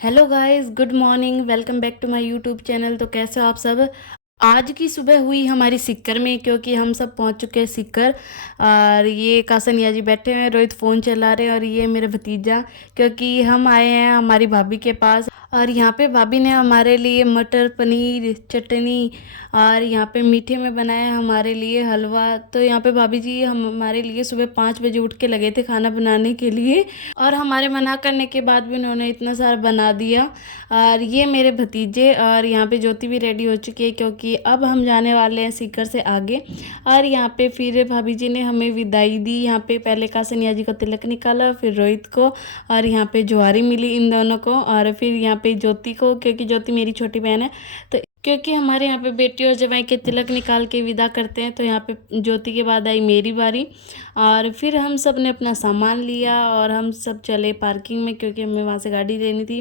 Hello guys, good morning. Welcome back to my YouTube channel. तो कैसे हो आप सब। आज की सुबह हुई हमारी सीकर में, क्योंकि हम सब पहुंच चुके हैं सीकर। और ये कासनिया जी बैठे हैं, रोहित फ़ोन चला रहे हैं, और ये मेरे भतीजा, क्योंकि हम आए हैं हमारी भाभी के पास। और यहाँ पे भाभी ने हमारे लिए मटर पनीर चटनी, और यहाँ पे मीठे में बनाया है हमारे लिए हलवा। तो यहाँ पे भाभी जी हम हमारे लिए सुबह 5 बजे उठ के लगे थे खाना बनाने के लिए, और हमारे मना करने के बाद भी उन्होंने इतना सारा बना दिया। और ये मेरे भतीजे, और यहाँ पे ज्योति भी रेडी हो चुकी है, क्योंकि अब हम जाने वाले हैं सीकर से आगे। और यहाँ पे फिर भाभी जी ने हमें विदाई दी। यहाँ पे पहले कासनिया जी को तिलक निकाला, फिर रोहित को, और यहाँ पे जुआरी मिली इन दोनों को, और फिर यहाँ पे ज्योति को, क्योंकि ज्योति मेरी छोटी बहन है। तो क्योंकि हमारे यहाँ पे बेटी और जवाई के तिलक निकाल के विदा करते हैं, तो यहाँ पे ज्योति के बाद आई मेरी बारी। और फिर हम सब ने अपना सामान लिया और हम सब चले पार्किंग में, क्योंकि हमें वहाँ से गाड़ी लेनी थी।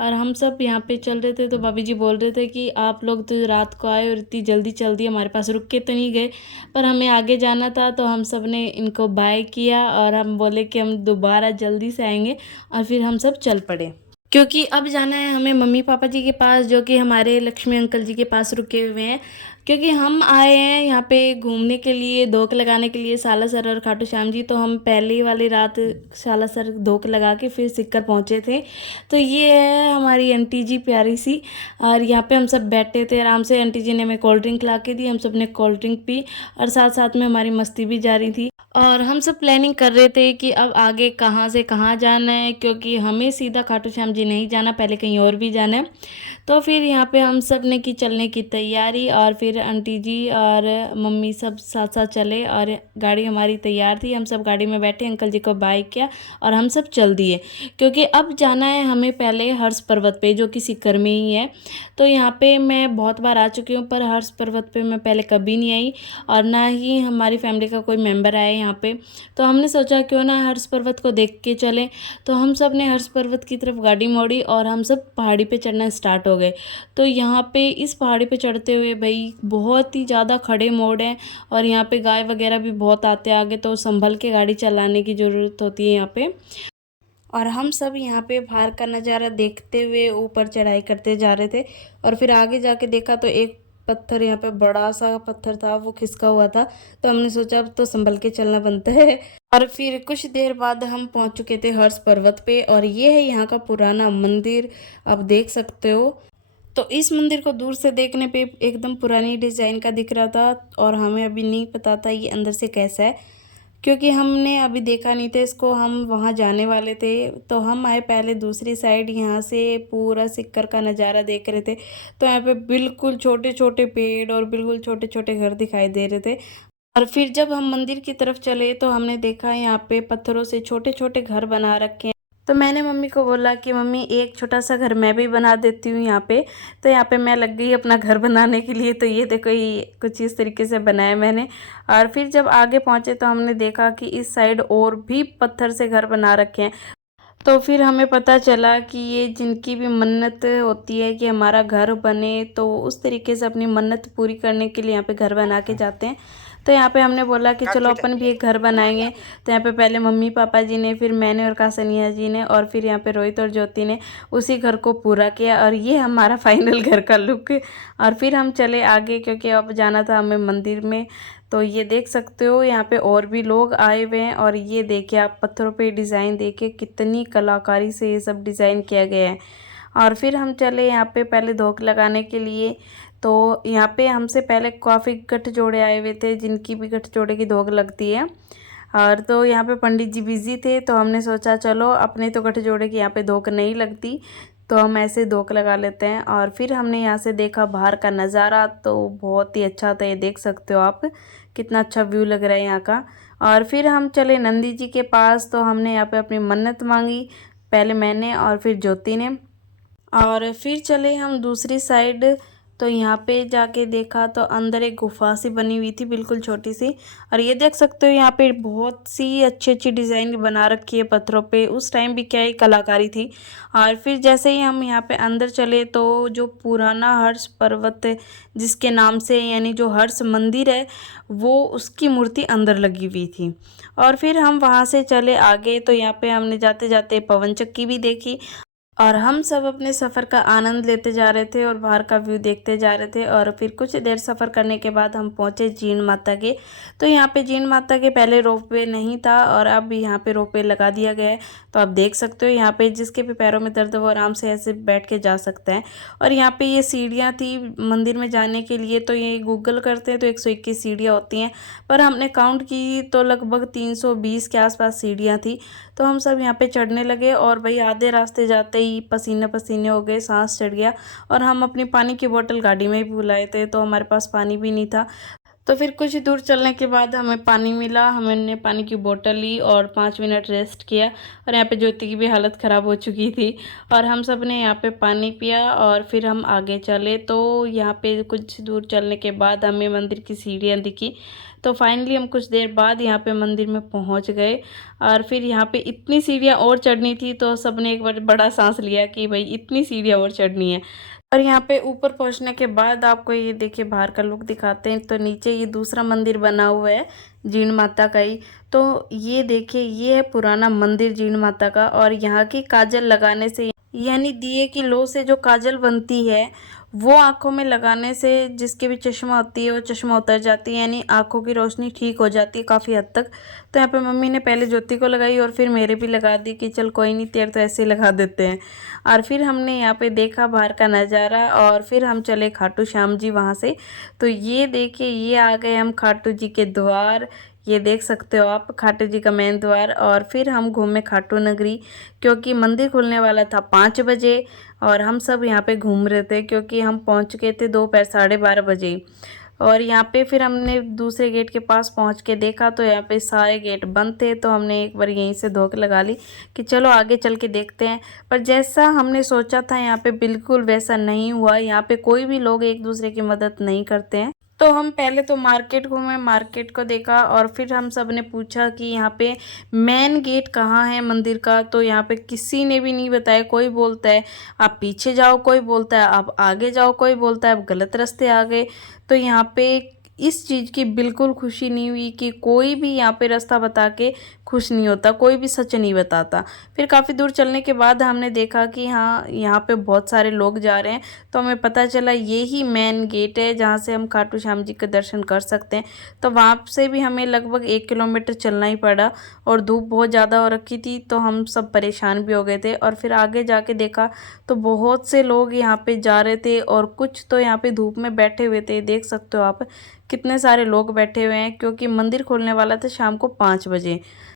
और हम सब यहाँ पे चल रहे थे, तो भाभी जी बोल रहे थे कि आप लोग तो रात को आए और इतनी जल्दी चल दिए, हमारे पास रुक के तो नहीं गए। पर हमें आगे जाना था, तो हम सब ने इनको बाय किया और हम बोले कि हम दोबारा जल्दी से आएंगे। और फिर हम सब चल पड़े, क्योंकि अब जाना है हमें मम्मी पापा जी के पास, जो कि हमारे लक्ष्मी अंकल जी के पास रुके हुए हैं। क्योंकि हम आए हैं यहाँ पे घूमने के लिए, धोख लगाने के लिए, सालासर और खाटू श्याम जी। तो हम पहली वाली रात सालासर धोख लगा के फिर सिक्कर पहुँचे थे। तो ये है हमारी आंटी जी प्यारी सी। और यहाँ पे हम सब बैठे थे आराम से। आंटी जी ने हमें कोल्ड ड्रिंक ला के दी, हम सब ने कोल्ड ड्रिंक पी, और साथ साथ में हमारी मस्ती भी जारी थी। और हम सब प्लानिंग कर रहे थे कि अब आगे कहाँ से कहाँ जाना है, क्योंकि हमें सीधा खाटू श्याम जी नहीं जाना, पहले कहीं और भी जाना है। तो फिर यहाँ पे हम सब ने की चलने की तैयारी, और फिर आंटी जी और मम्मी सब साथ साथ चले, और गाड़ी हमारी तैयार थी। हम सब गाड़ी में बैठे, अंकल जी को बाय किया और हम सब चल दिए, क्योंकि अब जाना है हमें पहले हर्ष पर्वत पे, जो कि सीकर में ही है। तो यहाँ पे मैं बहुत बार आ चुकी हूँ, पर हर्ष पर्वत पे मैं पहले कभी नहीं आई, और ना ही हमारी फैमिली का कोई मेम्बर आया यहाँ पे। तो हमने सोचा क्यों ना हर्ष पर्वत को देख के चलें। तो हम सब ने हर्ष पर्वत की तरफ गाड़ी मोड़ी, और हम सब पहाड़ी पे चढ़ना स्टार्ट हो गए। तो यहाँ पे इस पहाड़ी पे चढ़ते हुए भाई बहुत ही ज़्यादा खड़े मोड़ हैं, और यहाँ पे गाय वगैरह भी बहुत आते हैं आगे, तो संभल के गाड़ी चलाने की ज़रूरत होती है यहाँ पे। और हम सब यहाँ पे बाहर का नज़ारा देखते हुए ऊपर चढ़ाई करते जा रहे थे। और फिर आगे जाके देखा तो एक पत्थर, यहाँ पे बड़ा सा पत्थर था, वो खिसका हुआ था। तो हमने सोचा अब तो संभल के चलना बनता है। और फिर कुछ देर बाद हम पहुँच चुके थे हर्ष पर्वत पे, और ये है यहाँ का पुराना मंदिर, आप देख सकते हो। तो इस मंदिर को दूर से देखने पे एकदम पुरानी डिज़ाइन का दिख रहा था, और हमें अभी नहीं पता था ये अंदर से कैसा है, क्योंकि हमने अभी देखा नहीं था इसको। हम वहाँ जाने वाले थे, तो हम आए पहले दूसरी साइड, यहाँ से पूरा सिक्कर का नज़ारा देख रहे थे। तो यहाँ पे बिल्कुल छोटे छोटे पेड़ और बिल्कुल छोटे छोटे घर दिखाई दे रहे थे। और फिर जब हम मंदिर की तरफ चले, तो हमने देखा यहाँ पे पत्थरों से छोटे छोटे घर बना रखे हैं। तो मैंने मम्मी को बोला कि मम्मी एक छोटा सा घर मैं भी बना देती हूँ यहाँ पे। तो यहाँ पे मैं लग गई अपना घर बनाने के लिए। तो ये देखो, ये कुछ इस तरीके से बनाया मैंने। और फिर जब आगे पहुँचे, तो हमने देखा कि इस साइड और भी पत्थर से घर बना रखे हैं। तो फिर हमें पता चला कि ये जिनकी भी मन्नत होती है कि हमारा घर बने, तो उस तरीके से अपनी मन्नत पूरी करने के लिए यहाँ पे घर बना के जाते हैं। तो यहाँ पे हमने बोला कि चलो अपन भी एक घर बनाएंगे। तो यहाँ पे पहले मम्मी पापा जी ने, फिर मैंने और कासनिया जी ने, और फिर यहाँ पे रोहित और ज्योति ने उसी घर को पूरा किया, और ये हमारा फाइनल घर का लुक। और फिर हम चले आगे, क्योंकि अब जाना था हमें मंदिर में। तो ये देख सकते हो यहाँ पे और भी लोग आए हुए हैं, और ये देखिए आप पत्थरों पे डिज़ाइन देखिए, कितनी कलाकारी से ये सब डिज़ाइन किया गया है। और फिर हम चले यहाँ पे पहले धोख लगाने के लिए। तो यहाँ पे हमसे पहले काफ़ी गठजोड़े आए हुए थे, जिनकी भी गठजोड़े की धोख लगती है। और तो यहाँ पे पंडित जी बिजी थे, तो हमने सोचा चलो अपने तो गठजोड़े की यहाँ पे धोख नहीं लगती, तो हम ऐसे धोख लगा लेते हैं। और फिर हमने यहाँ से देखा बाहर का नज़ारा, तो बहुत ही अच्छा था। ये देख सकते हो आप, कितना अच्छा व्यू लग रहा है यहाँ का। और फिर हम चले नंदी जी के पास, तो हमने यहाँ पे अपनी मन्नत मांगी, पहले मैंने और फिर ज्योति ने। और फिर चले हम दूसरी साइड। तो यहाँ पे जाके देखा तो अंदर एक गुफा सी बनी हुई थी, बिल्कुल छोटी सी। और ये देख सकते हो यहाँ पे बहुत सी अच्छी अच्छी डिज़ाइन बना रखी है पत्थरों पे। उस टाइम भी क्या ही कलाकारी थी। और फिर जैसे ही हम यहाँ पे अंदर चले, तो जो पुराना हर्ष पर्वत है जिसके नाम से, यानी जो हर्ष मंदिर है, वो उसकी मूर्ति अंदर लगी हुई थी। और फिर हम वहाँ से चले आगे, तो यहाँ पे हमने जाते जाते पवन चक्की भी देखी। और हम सब अपने सफ़र का आनंद लेते जा रहे थे और बाहर का व्यू देखते जा रहे थे। और फिर कुछ देर सफ़र करने के बाद हम पहुँचे जीण माता के। तो यहाँ पे जीण माता के पहले रोपवे नहीं था और अब यहाँ पे रोपवे लगा दिया गया है। तो आप देख सकते हो यहाँ पे जिसके भी पैरों में दर्द है वो आराम से ऐसे बैठ के जा सकता है। और यहाँ पे ये सीढ़ियाँ थी मंदिर में जाने के लिए। तो ये गूगल करते हैं तो 121 सीढ़ियाँ होती हैं, पर हमने काउंट की तो लगभग 320 के आसपास सीढ़ियाँ थी। तो हम सब यहाँ पे चढ़ने लगे और भाई आधे रास्ते जाते ही पसीने पसीने हो गए, सांस चढ़ गया। और हम अपनी पानी की बोतल गाड़ी में ही भुलाए थे, तो हमारे पास पानी भी नहीं था। तो फिर कुछ दूर चलने के बाद हमें पानी मिला, हमने पानी की बोतल ली और 5 मिनट रेस्ट किया। और यहाँ पे ज्योति की भी हालत ख़राब हो चुकी थी और हम सब ने यहाँ पे पानी पिया और फिर हम आगे चले। तो यहाँ पे कुछ दूर चलने के बाद हमें मंदिर की सीढ़ियाँ दिखी। तो फाइनली हम कुछ देर बाद यहाँ पे मंदिर में पहुँच गए। और फिर यहाँ पे इतनी सीढ़ियाँ और चढ़नी थी, तो सब ने एक बार बड़ा सांस लिया कि भाई इतनी सीढ़ियाँ और चढ़नी है। और यहाँ पे ऊपर पहुँचने के बाद आपको ये देखिए बाहर का लुक दिखाते हैं। तो नीचे ये दूसरा मंदिर बना हुआ है जीण माता का ही। तो ये देखिए ये है पुराना मंदिर जीण माता का। और यहाँ की काजल लगाने से, यानी दिए की लो से जो काजल बनती है वो आँखों में लगाने से जिसके भी चश्मा होती है वो चश्मा उतर जाती है, यानी आँखों की रोशनी ठीक हो जाती है काफ़ी हद तक। तो यहाँ पे मम्मी ने पहले ज्योति को लगाई और फिर मेरे भी लगा दी कि चल कोई नहीं, तेरे तो ऐसे ही लगा देते हैं। और फिर हमने यहाँ पे देखा बाहर का नज़ारा और फिर हम चले खाटू श्याम जी वहाँ से। तो ये देखिए ये आ गए हम खाटू जी के द्वार। ये देख सकते हो आप खाटू जी का मेन द्वार। और फिर हम घूमे खाटू नगरी, क्योंकि मंदिर खुलने वाला था 5 बजे और हम सब यहाँ पे घूम रहे थे क्योंकि हम पहुँच गए थे दोपहर 12:30 बजे। और यहाँ पे फिर हमने दूसरे गेट के पास पहुँच के देखा तो यहाँ पे सारे गेट बंद थे। तो हमने एक बार यहीं से धोखे लगा ली कि चलो आगे चल के देखते हैं। पर जैसा हमने सोचा था यहाँ पे बिल्कुल वैसा नहीं हुआ। यहाँ पे कोई भी लोग एक दूसरे की मदद नहीं करते हैं। तो हम पहले तो मार्केट घूमे, मार्केट को देखा और फिर हम सब ने पूछा कि यहाँ पे मेन गेट कहाँ है मंदिर का। तो यहाँ पे किसी ने भी नहीं बताया। कोई बोलता है आप पीछे जाओ, कोई बोलता है आप आगे जाओ, कोई बोलता है आप गलत रास्ते आ गए। तो यहाँ पे इस चीज़ की बिल्कुल खुशी नहीं हुई कि कोई भी यहाँ पे रास्ता बता के खुश नहीं होता, कोई भी सच नहीं बताता। फिर काफ़ी दूर चलने के बाद हमने देखा कि हाँ यहाँ पे बहुत सारे लोग जा रहे हैं। तो हमें पता चला ये ही मेन गेट है जहाँ से हम खाटू श्याम जी के दर्शन कर सकते हैं। तो वहाँ से भी हमें लगभग 1 किलोमीटर चलना ही पड़ा और धूप बहुत ज़्यादा हो रखी थी, तो हम सब परेशान भी हो गए थे। और फिर आगे जाके देखा तो बहुत से लोग यहाँ पे जा रहे थे और कुछ तो यहाँ पे धूप में बैठे हुए थे। देख सकते हो आप कितने सारे लोग बैठे हुए हैं, क्योंकि मंदिर खोलने वाला था शाम को 5 बजे।